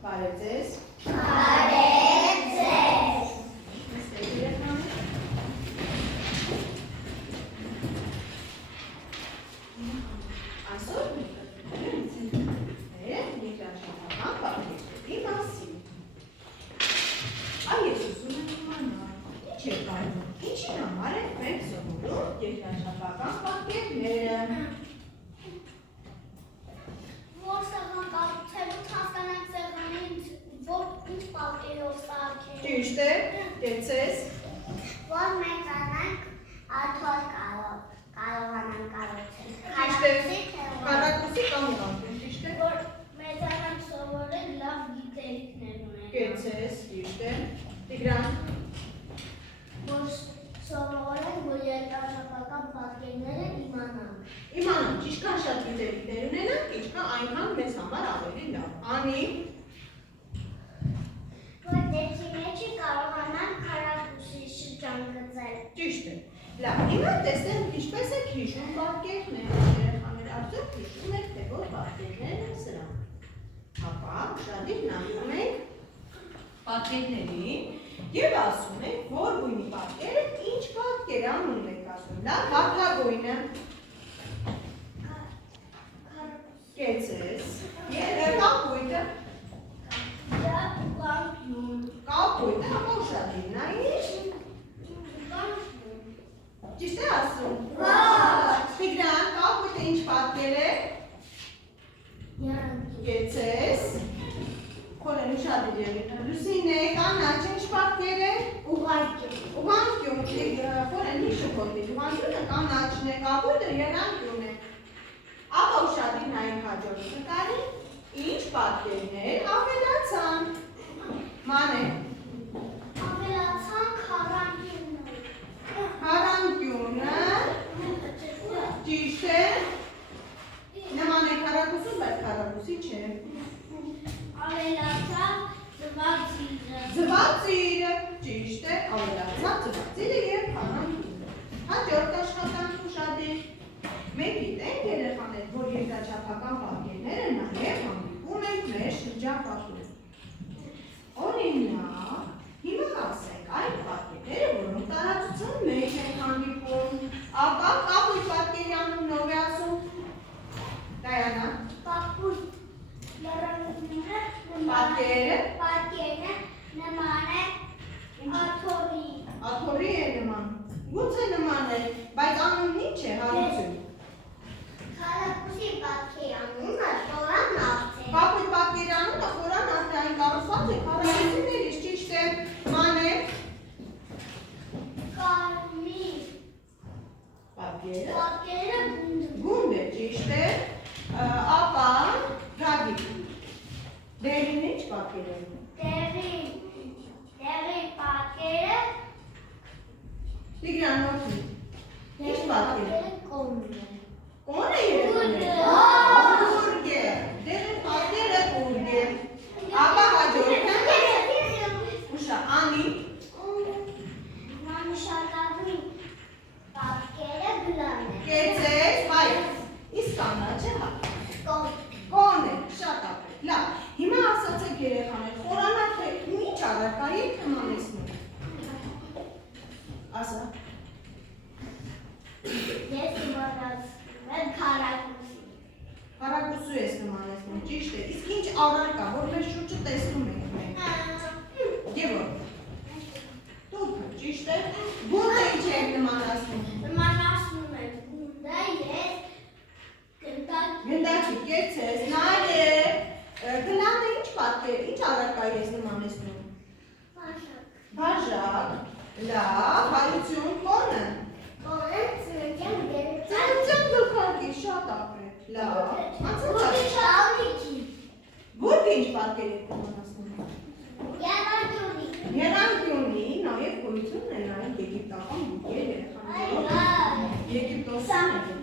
Բարև ձեզ։ Բարև ձեզ։ Այսօր երկրաշարժական պատմությունների մասին։ Այս ես ուզում եմ իմանալ, ինչ է կարևոր, ինչի համար է մենք սովորում երկրաշարժական պատկերները։ Որ սեղան կառուցելու հասկանանք սեղանին որ ինչ պատկերով սարքել։ Ճիշտ է, կեցես։ Որ մեծանանք աթոռ կարողանանք կառուցել։ Ճիշտ է, քառակուսի կամ կանտեն, ճիշտ է։ Որ մեծանանք սովորել լավ գիտելիքներ ունենալ։ Կեցես, ճիշտ է։ Տիգրան։ Որ սովորել որ երկրաշարժական պատկերները իմանանք։ Իմանանք, ինչքան շատ գիտելիքներ ունենանք, ինչքան այնքան մեզ համար ավելի լավ։ Անի։ Որ դեպքի մեջ կարողանանք քառակուսի շրջան գծել։ Ճիշտ է։ Լավ, հիմա տեսնենք ինչպես եք հիշում պատկերները, երեխաներ, արդյոք հիշում եք, թե որ պատկերներն են սրանք։ Հապա, ուշադիր նայում ենք պատկերներին եւ ասում ենք, որ գույնի պատկերը ինչ պատկեր անուն ենք ասում։ Լավ, վարդագույնը։ Կեցես։ Կապույտը։ Կապույտը, հապա ուշադիր նայիր։ Ճիշտ է ասում։ Տիգրան, կապույտը ինչ պատկեր է։ Կեցես։ Խորեն ուշադիր եղիր։ Լուսինե, կանաչ ինչ պատկեր է։ Ուղղանկյուն, խորեն հիշու կոտիր։ Ուղղանկյունը կանաչն է, կապույտը եռանկյուն է։ Ապա ուշադիր նայեք հաջորդ նկարին, ինչ պատկերներ ավելացան։ Մանե։ Ավելացան քառանկյունը։ Քառանկյունը, ճիշտ է։ Նման է քառակուսուն, բայց քառակուսի չէ։ Ավելացան ձվածիրը։ Ձվածիրը, ճիշտ է, ավելացավ ձվածիրը եւ քառանկյունը։ Հաջորդ աշխատանք ուշադիր։ Մենք գիտենք երեխաներ, որ երկրաչափական պատկերները նաև հանդիպում են մեր շրջապատում։ Օրինակ, հիմա ասենք այն պատկերները, որոնք տարածության մեջ են հանդիպում, ապա կապույտ պատկերի անունով է ասում։ Դայանա։ Պատկերը նման է աթոռի։ Աթոռի է նման։ Գուցե նման է, բայց անունն ինչ է, Հարություն։ Քառակուսի պատկերի անունը խորանարդ է։ Կապույտ պատկերի անունը խորանարդ է, այն կառուցված է քառակուսիներից, ճիշտ է։ Մանե։ Կարմիր պատկերը Գունդ է, ճիշտ է։ Ապա Գագիկ։ Դերին ինչ պատկեր է։ Դեղի պատկերը Տիգրան որդի։ Ինչ պատկեր է։ կոն է։ Կոն է երևում։ Կուրգ է։ Դերին պատկերը կուրգ է։ Ապա հաջորդը։ Ուշա, Անի։ Մանուշակագույն պատկերը գլան է։ Կեցես, հայ։ Իսկ կանաչը հա։ Կոն է, շատ ապրեք։ Լավ, հիմա ասացեք երեխաներ, խորանարդ թե ինչ առարկայի եք նմանեցնում։ Ասա։ Ես իմանացնում եմ քառակուսի։ Քառակուսու ես նմանեցնում, ճիշտ է։ Իսկ ինչ առարկա, որ մեր շուրջը տեսնում ենք մենք։ Գևորգ։ Տուփը, ճիշտ է։ Գունդը ինչ եք նմանացնում։ Նմանացնում եմ գունդը ես Գնդակի, կեցես, նայեք։ Գլանը ինչ պատկեր, ինչ առարկայի ես նմանեցնում։ Բաժակ, լավ, Հարություն, կոնը։ Ծննդյան գլխարկի, շատ ապրեք, լավ։ Գուրգը ինչ պատկեր եք նմանացնում։ Եռանկյունի, նաև գոյություն է նաև եգիպտական գուրգեր երեխաներ։ Եգիպտոսյան է։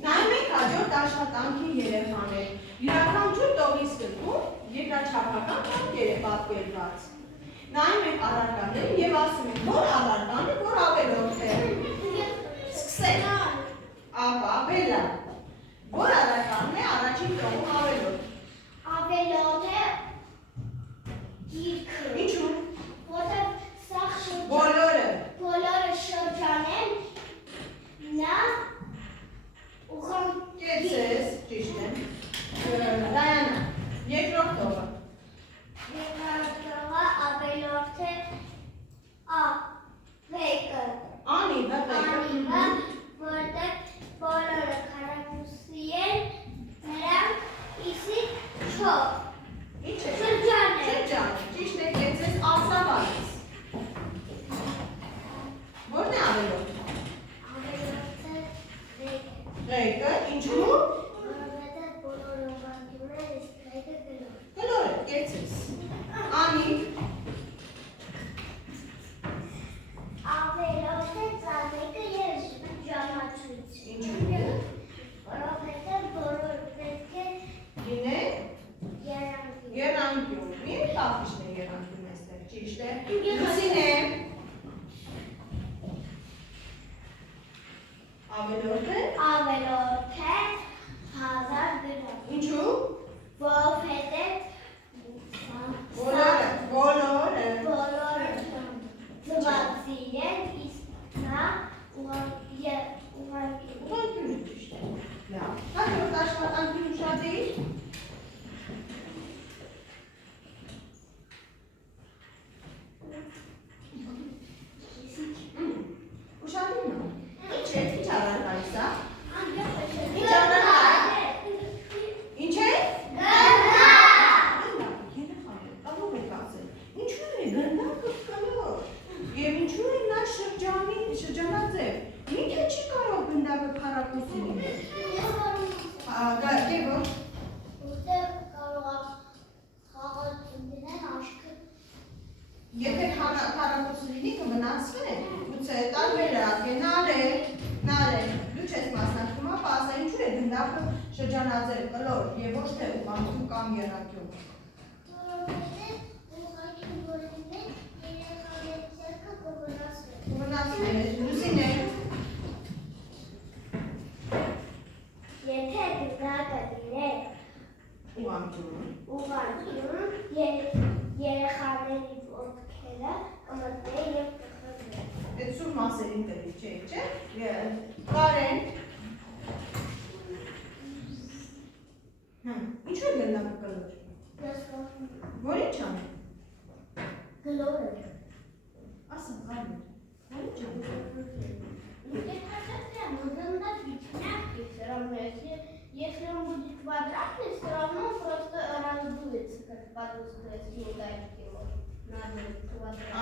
Նայում եք հաջորդ աշխատանքի երեխաներ։ Յուրաքանչյուր տողի սկզբում երկրաչափական պատկեր է պատկերված։ Նայում եք առարկաները եւ ասում եք, որ առարկան է, որ ավելորդ է։ Սկսենք։ Ապա, բելա։ Որ առարկանն է առաջին Հաջորդ աշխատանքին ուշադիր։ Ուշադիր նո։ Ինչ է, ինչ առար գալիս է։ Ինչ առար գալիս։ Ինչ է։ Ալով եք ասել, ինչու է գնդակը կլոր, և ինչու է նա շրջանաձև, միթե չի կարող գնդակը քառակուսի լինել։ Գևոր։ Եթե քառակուսի լինի կմնացվի, գուցե տարբերակ է, նարեկ, դու չես մասնակցում, ապա ասա ինչու է գնդակը շրջանաձև կլոր և ոչ թե ուղղանկյուն կամ եռանկյուն։ Լուսին է։ Եթե գնդակը լիներ ուղղանկյուն, երեխաների ոտքերը կմտնեն և կխրվեն։ Այդ սուր մասերին տելի չէ։ Կարեն։ Ինչու է գնդակը կլոր։ Որ ինչ ան։ Գլոր է։ Ասա, Կարեն, որ ինչ ան։ Если он будет квадратный, все равно просто раздуется, как подушка, если ударить его. Надо квадрат.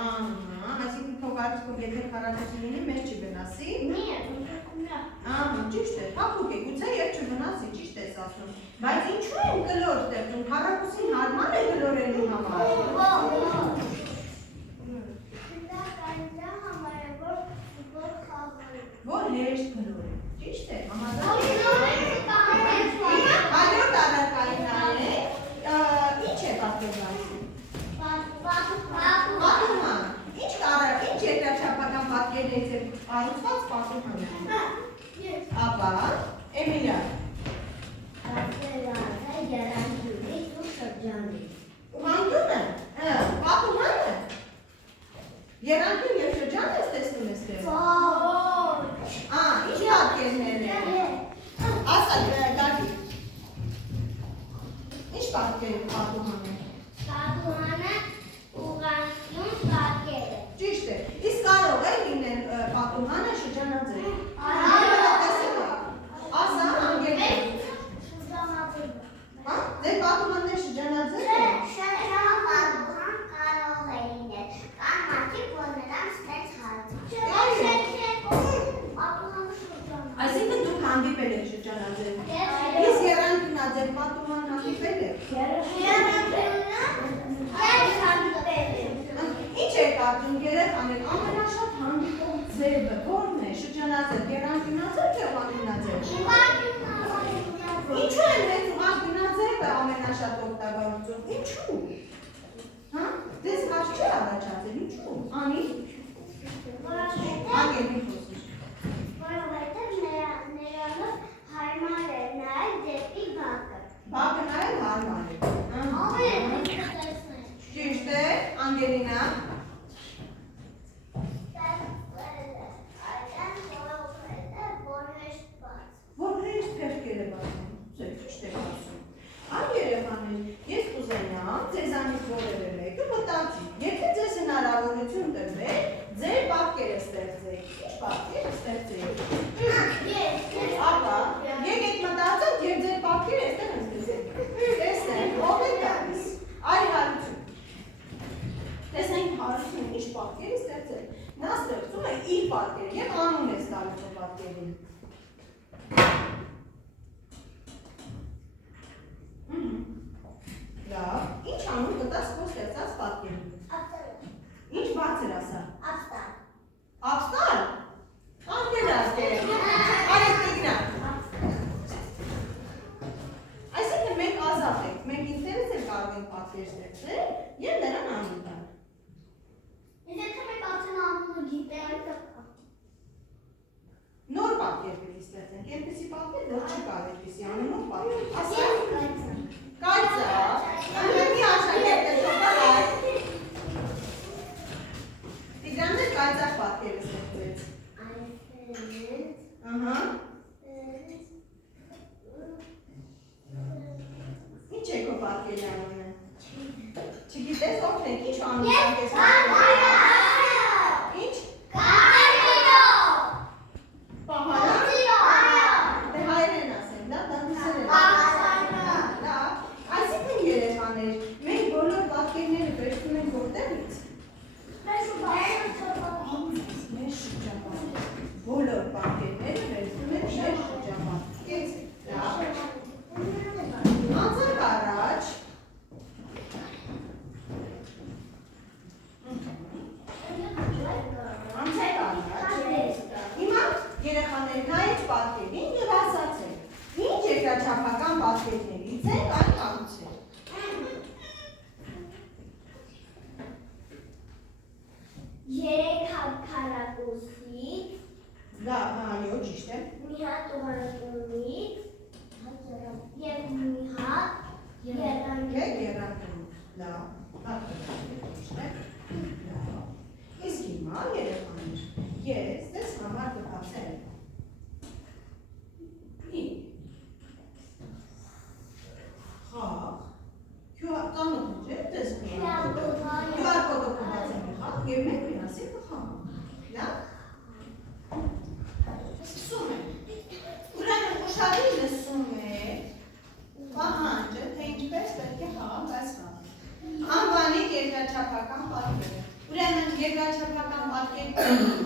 Այսինքն թողարկում, եթե քառակուսի լինի, մեզ չի վնասի։ Нет, он только мягкий. Ճիշտ է, փափուկ է, գուցե երբ չվնասի, ճիշտ ես ասում։ Բայց ինչու են կլոր ստեղծում, քառակուսին հարմար է կլորելու համար։ Որ հեշտ կլոր է, ճիշտ է, Հաջորդ առարկային է, ինչ է պատկերացնում։ Պատուհան, ինչ երկրաչափական պատկերներից է կառուցված պատուհան է։ Ապա, Էմիլիա։ Ուղղանկյունը, պատուհանը, եռանկյուն և շրջան ես տեսնում ես տեղ։ Ինչ պատկերներ են։ Ասա, Գագի։ Ինչ պատկեր պատուհան է։ Պատուհանը ուղղանկյուն պատկեր է։ Ճիշտ է, իսկ կարող է լինել պատուհանը շրջանաձև։ Ասա, անգերներ։ Ձեր պատուհաններ շրջանաձև է։ Պատուհան կարող է լինել, կան մարդիկ, որ նրանց մեծ հարցը։ Այսինքն դուք հանդիպել եք շրջանաձև։ Իսկ եռանկյունաձև պատուհան հանդիպել եք։ Ինչ է կարծում երեխաներ, ամենաշատ հանդիպող ձևը ո՞րն է, շրջանաձև, եռանկյունաձև թե ուղղանկյունաձև։ Ինչու են մեզ ուղղանկյունաձևը ամենաշատ օգտագործում։ Ինչու։ Դες հարց չի առաջացել, ինչու։ Անի։ Անգելի խոսիր։ Որովհետև նրանով հարմար է նայել դեպի բակը։ Բակը նայել հարմար է։ Ճիշտ է, Անգելինա։ Որ հեշտ փեղկերը բացում, ճիշտ է ասում։ Այ երեխաներ, ես կուզենամ ձեզանից որևէ մեկը մտածի, եթե ձեզ հնարավորություն տրվեր, ձեր պատկերը ստեղծեք, ինչ պատկեր ստեղծեք։ Ապա, եկեք մտածեք և ձեր պատկերը այստեղ ստեղծեք։ Տեսնենք, ով է գալիս։ Այ Հարություն։ Տեսնենք Հարություն ինչ պատկեր է ստեղծել։ Նա ստեղծում է իր պատկերը և անուն է ստալու պատկերին։ Լավ, ինչ անուն կտաս քո ստեղծած պատկերին։ Ինչ բաց էր ասա։ Ապստալ։ Անգելած է։ Արեք տեգնա։ Այսինքն մենք ազատ ենք, մենք ինքներս էլ կարող ենք պատկեր ստեղծել և նրան անուն տալ։ Նոր պատկեր պետք է ստեղծենք, այնպիսի պատկեր, որ չկա այդպիսի անունով պատկեր։ Ասա։ Կայծա։ Մի աշակերտ է թողալ։ Տիգրանն էլ կայծակ պատկերը ստեղծեց։ Բակելյանն է։ Չգիտես օգնեք, ինչ անում Ես ես։ Ինչ։ Պահարա։ Դե հայերեն ասենք, դա դասերը։ Լավ։ Այսինքն երեխաներ, մենք բոլոր պատկերները վերցնում ենք որտեղից։ Մեր շրջապատից։ Բոլոր պատկերները վերցնում ենք մեր շրջապատից։ Լավ։ Անցանք առաջ։ Հիմա երեխաներ նայեք պատկերին եւ ասացեք, ինչ երկրաչափական պատկերներից են այն կառուցել։ Երեք հատ քառակուսի, Դա այո, ճիշտ է։ մի հատ ուղղանկյունի եւ մի հատ եռանկյունի։ Երակում։ Լավ, ճիշտ է։ Լավ։ Իսկ հիմա երեխաներ, ես ձեզ համար կբացեմ։ Խաղ։ Ծանոթ չէ՞ ձեզ QR կոդը կբացեմ խաղ եւ մենք միասին կխաղանք։ Լավ։ Սկսում ենք։ Ուրեմն ուշադիր լսում եք պահանջը, թե ինչպես պետք է խաղանք այս խաղը։ Անվանեք երկրաչափական պատկերը։ Ուրեմն երկրաչափական պատկերի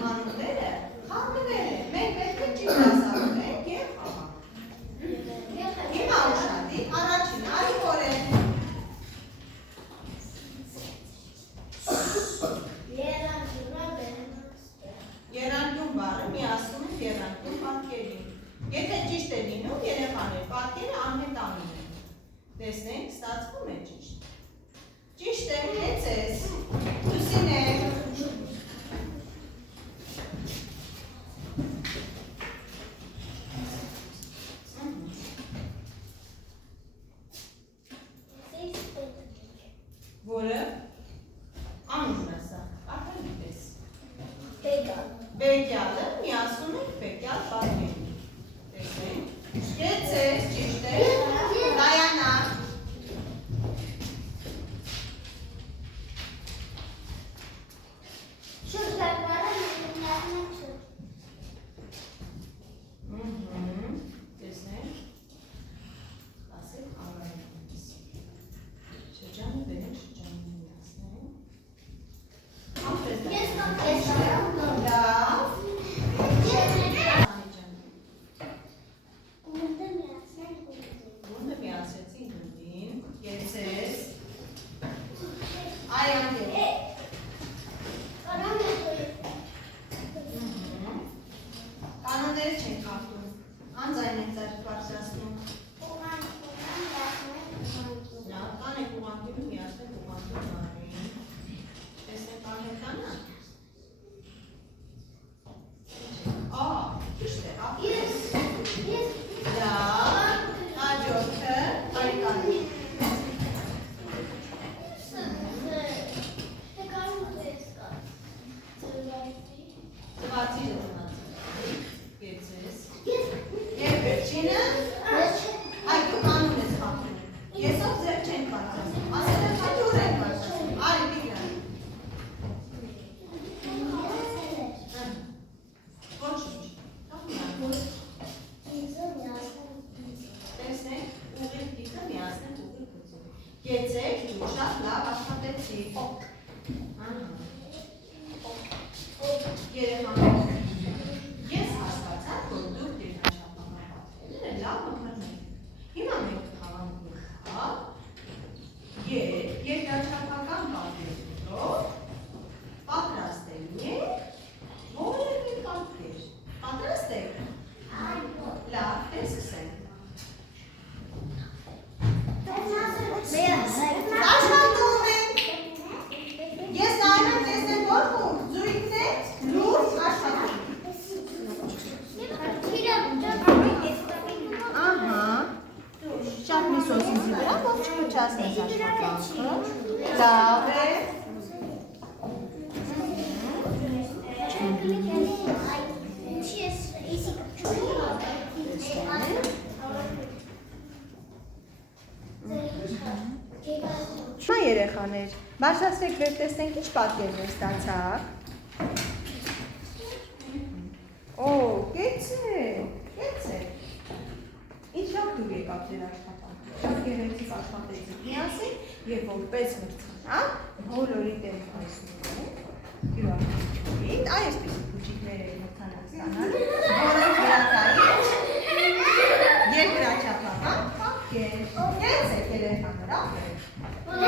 անունները խաղնվել են։ Մենք պետք է ճիշտ ասացնենք եւ խաղանք։ Հիմա ուշադիր, առաջին այգորեն։ Երանգյուն բառը միացնում ենք երանգյուն պատկերին։ Եթե ճիշտ է լինում, երեխաներ, պատկերը անհետանում են։ Տեսնենք, ստացվում է ճիշտ։ Ճիշտ է, հեծես, Լուսինե։ Որը անուն ասա, արդեն գիտես։ Բեկյալը միացնում ենք բեկյալ պատկերին։ Տեսնենք։ Հեծես, ճիշտ է, Դայանա։ Տեսնենք, ասեք առայնից, շրջանը բերենք շրջանը միացնենք, ամպես Գունդը միացեցի գնդին, եծես, այան ետ, կանոնները չենք խախտում, անձայն ենք ձեր բարձրացնում, կանեք ուղանկյունը միացնենք ուղանկյուն բառին, տեսնենք անհետանա, ճիշտ է, ապրես, լավ, հաջորդը, արիկանի, ծվացի ժողնացի, կեցես, և վերջինը, այդ դու կանուն ես խախտում, եսով ձեր չենք բարձրացնում, ասել են խատուր ենք բարձրացնում, արի բիգրան, ոչինչ, տեսնենք, ուղիղ գիծը միացնենք ուղիղ գծով, կեցեք, դու շատ լավ աշխատեցիք, երեխաներ, ես հասկացա, որ դուք երկրաչափական պատկերները լավ մտնում եք։ Հիմա մենք կխաղանք մի խաղ, երկրաչափական պատկերներով պատրաստելու ենք որևէ պատկեր։ Պատրաստ եք։ Լավ, սկսենք։ Աշխատում ենք։ Ես նայում եմ տեսնեմ որ խուղ, զույգներ, լուրջ աշխատում։ Շատ մի սոսինձի վրա ողջ փչացնես աշխատանքը։ Լավ է։ երեխաներ, բարձրացրեք վեր տեսնենք ինչ պատկերներ ստացաք։ Օ, կեցեք։ Ինչով դուր եկավ ձեր աշխատանքը։ Շատ գեղեցիկ աշխատեցիք միասին եւ որպես մրցանակ բոլորի դեմ այսօր յուրաքանչյուրին այսպես փուչիկներ են մրցանակ ստանալու, որոնք վերակային երկրաչափական պատկեր։ Կեցեք երեխաներ, ապրեք։